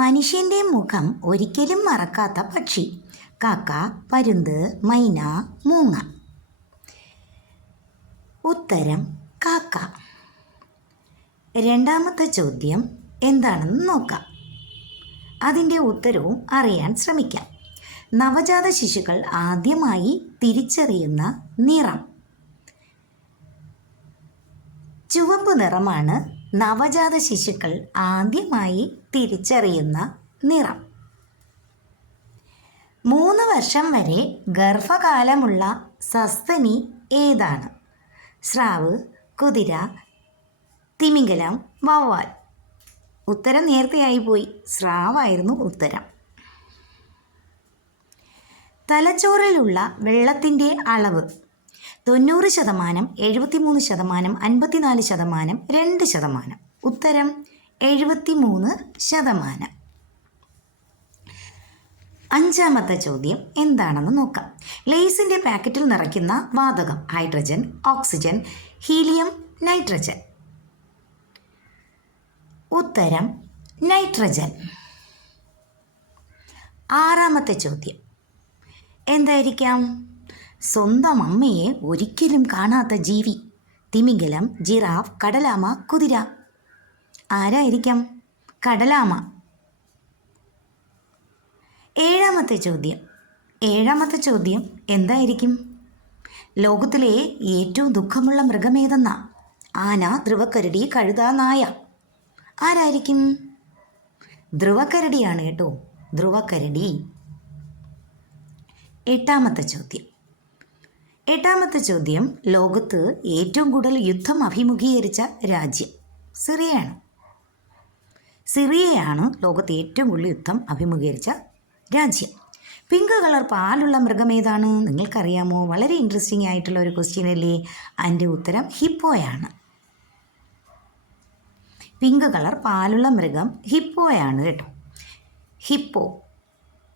മനുഷ്യൻ്റെ മുഖം ഒരിക്കലും മറക്കാത്ത പക്ഷി. കാക്ക, പരുന്ത്, മൈന, മൂങ്ങ. ഉത്തരം കാക്ക. രണ്ടാമത്തെ ചോദ്യം എന്താണെന്ന് നോക്കാം. അതിൻ്റെ ഉത്തരവും അറിയാൻ ശ്രമിക്കാം. നവജാത ശിശുക്കൾ ആദ്യമായി തിരിച്ചറിയുന്ന നിറം. ചുവപ്പ് നിറമാണ് നവജാത ശിശുക്കൾ ആദ്യമായി തിരിച്ചറിയുന്ന നിറം. 3 വർഷം വരെ ഗർഭകാലമുള്ള സസ്തനി ഏതാണ്? സ്രാവ്, കുതിര, തിമിംഗലം, വവ്വാൽ. ഉത്തരം നേരത്തെയായി പോയി. സ്രാവായിരുന്നു ഉത്തരം. തലച്ചോറിലുള്ള വെള്ളത്തിൻ്റെ അളവ് 90%, 73%, 54%, 2%. ഉത്തരം 73%. അഞ്ചാമത്തെ ചോദ്യം എന്താണെന്ന് നോക്കാം. ലേസിൻ്റെ പാക്കറ്റിൽ നിറയ്ക്കുന്ന വാതകം. Hydrogen, oxygen, helium, nitrogen. ഉത്തരം നൈട്രജൻ. ആറാമത്തെ ചോദ്യം എന്തായിരിക്കാം? സ്വന്തം അമ്മയെ ഒരിക്കലും കാണാത്ത ജീവി. തിമിംഗലം, ജിറാഫ്, കടലാമ, കുതിര. ആരായിരിക്കാം? കടലാമ. ഏഴാമത്തെ ചോദ്യം എന്തായിരിക്കും? ലോകത്തിലെ ഏറ്റവും ദുഃഖമുള്ള മൃഗമേതെന്ന? ആന, ധ്രുവക്കരടി, കഴുത, നായ. ആരായിരിക്കും? ധ്രുവക്കരടിയാണ് കേട്ടോ, ധ്രുവക്കരടി. എട്ടാമത്തെ ചോദ്യം ലോകത്ത് ഏറ്റവും കൂടുതൽ യുദ്ധം അഭിമുഖീകരിച്ച രാജ്യം. സിറിയയാണ് ലോകത്ത് ഏറ്റവും കൂടുതൽ യുദ്ധം അഭിമുഖീകരിച്ച രാജ്യം. പിങ്ക് കളർ പാലുള്ള മൃഗമേതാണ്? നിങ്ങൾക്കറിയാമോ? വളരെ ഇൻട്രസ്റ്റിംഗ് ആയിട്ടുള്ള ഒരു ക്വസ്റ്റ്യൻ അല്ലേ? അതിൻ്റെ ഉത്തരം ഹിപ്പോയാണ്. പിങ്ക് കളർ പാലുള്ള മൃഗം ഹിപ്പോയാണ് കേട്ടോ. ഹിപ്പോ.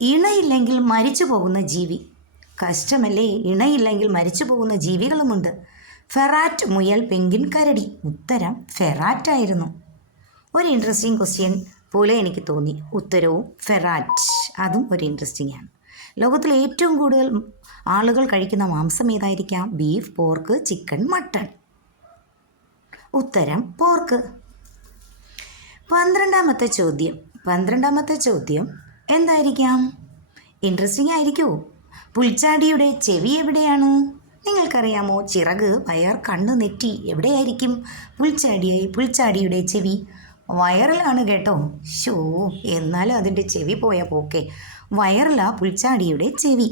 ഇണയില്ലെങ്കിൽ മരിച്ചു പോകുന്ന ജീവി. കഷ്ടമല്ലേ, ഇണയില്ലെങ്കിൽ മരിച്ചു പോകുന്ന ജീവികളുമുണ്ട്. ഫെറാറ്റ്, മുയൽ, പെൻഗ്വിൻ, കരടി. ഉത്തരം ഫെറാറ്റായിരുന്നു. ഒരു ഇൻട്രസ്റ്റിംഗ് ക്വസ്റ്റ്യൻ പോലെ എനിക്ക് തോന്നി. ഉത്തരവും ഫെറാറ്റ്. അതും ഒരു ഇൻട്രസ്റ്റിംഗ് ആണ്. ലോകത്തിൽ ഏറ്റവും കൂടുതൽ ആളുകൾ കഴിക്കുന്ന മാംസം ഏതായിരിക്കാം? Beef, pork, chicken, mutton. ഉത്തരം പോർക്ക്. 12ാമത്തെ ചോദ്യം എന്തായിരിക്കാം? ഇൻട്രസ്റ്റിംഗ് ആയിരിക്കുമോ? പുൽച്ചാടിയുടെ ചെവി എവിടെയാണ്? നിങ്ങൾക്കറിയാമോ? ചിറക്, വയർ, കണ്ണ്, നെറ്റി. എവിടെയായിരിക്കും പുൽച്ചാടിയുടെ ചെവി? വയറിലാണ് കേട്ടോ. എന്നാലും അതിൻ്റെ ചെവി പോയ പോക്കെ. വയറിലാ പുൽച്ചാടിയുടെ ചെവി.